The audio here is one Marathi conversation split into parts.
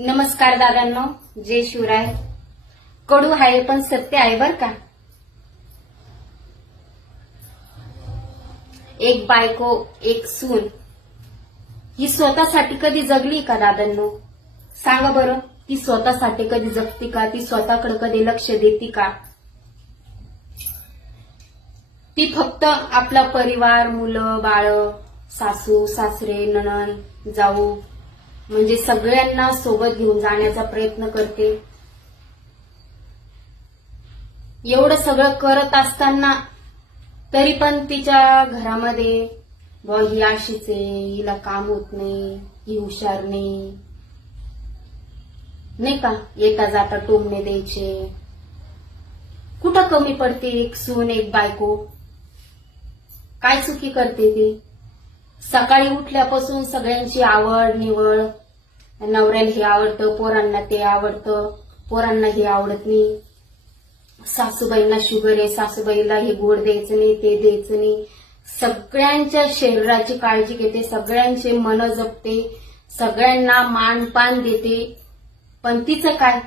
नमस्कार दादांनो, जय शिवराय. कडू आहे पण सत्य आहे बर का. एक बायको एक सून ही स्वतःसाठी कधी जगली का दादांनो? सांगा बरं, ती स्वतःसाठी कधी जगती का? ती स्वतःकडे कधी लक्ष देती का? ती फक्त आपला परिवार, मुलं बाळ, सासू सासरे, नणंद जाऊ म्हणजे सगळ्यांना सोबत घेऊन जाण्याचा प्रयत्न करते. एवढं सगळं करत असताना तरी पण तिच्या घरामध्ये ही अशीच आहे, हिला काम होत नाही, ही हुशार नाही, नाही का, येता जाता टोमणे द्यायचे. कुठं कमी पडते एक सून एक बायको? काय चुकी करते ती? सकाळी उठल्यापासून सगळ्यांची आवड निवड, नवऱ्याला हे आवडतं, पोरांना ते आवडतं, पोरांना हे आवडत नाही, सासूबाईंना शुगर आहे, सासूबाईला हे गोड द्यायचं नाही, ते द्यायचं नाही. सगळ्यांच्या शरीराची काळजी घेते, सगळ्यांचे मन जपते, सगळ्यांना मानपान देते. पण तिचं काय?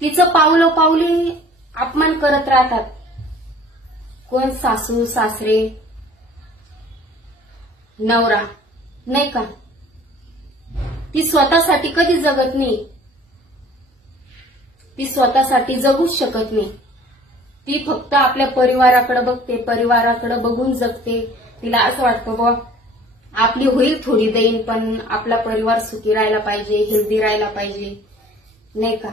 तिचं पावलोपावली अपमान करत राहतात. कोण? सासू सासरे, नवरा, नाही का. ती स्वतःसाठी कधी जगत नाही, ती स्वतःसाठी जगूच शकत नाही. ती फक्त आपल्या परिवाराकडे बघते, परिवाराकडे बघून जगते. तिला असं वाटतं बुवा आपली होईल थोडी देईन, पण आपला परिवार सुखी राहायला पाहिजे, हेल्दी राहायला पाहिजे, नाही का.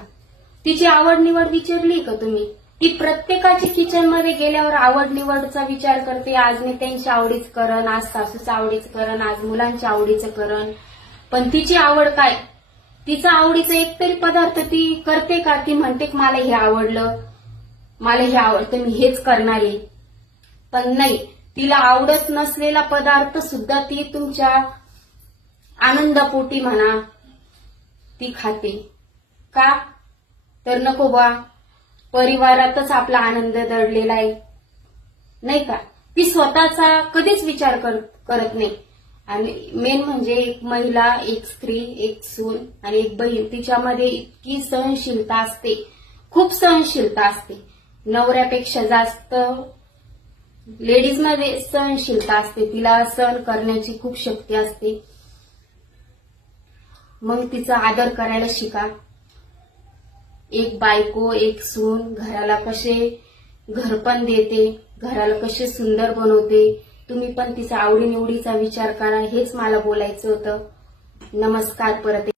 तिची आवड निवड विचारली का तुम्ही? ती प्रत्येकाची किचन मध्ये गेल्यावर आवड निवडचा विचार करते. आज मी त्यांच्या आवडीच करण, आज सासूच्या आवडीच करण, आज मुलांच्या आवडीचं करण. पण तिची आवड काय? तिचा आवडीचा एकतरी पदार्थ ती करते का? ती म्हणते की मला हे आवडलं, मला हे आवडतं, मी हेच करणार आहे. पण नाही, तिला आवडत नसलेला पदार्थ सुद्धा ती तुमच्या आनंदापोटी म्हणा ती खाते. का? तर नको बा, परिवारातच आपला आनंद दडलेला आहे, नाही का. ती स्वतःचा कधीच विचार करत नाही. आणि मेन म्हणजे एक महिला, एक स्त्री, एक सून आणि एक बहीण, तिच्यामध्ये इतकी सहनशीलता असते, खूप सहनशीलता असते. नवऱ्यापेक्षा जास्त लेडीजमध्ये सहनशीलता असते. तिला सहन करण्याची खूप शक्ती असते. मग तिचा आदर करायला शिका. एक बायको एक सून घराला कसे घरपण देते, घराला कसे सुंदर बनवते, तुम्ही पण तिचा आवडीनिवडीचा विचार करा. हेच मला बोलायचं होतं. नमस्कार. परत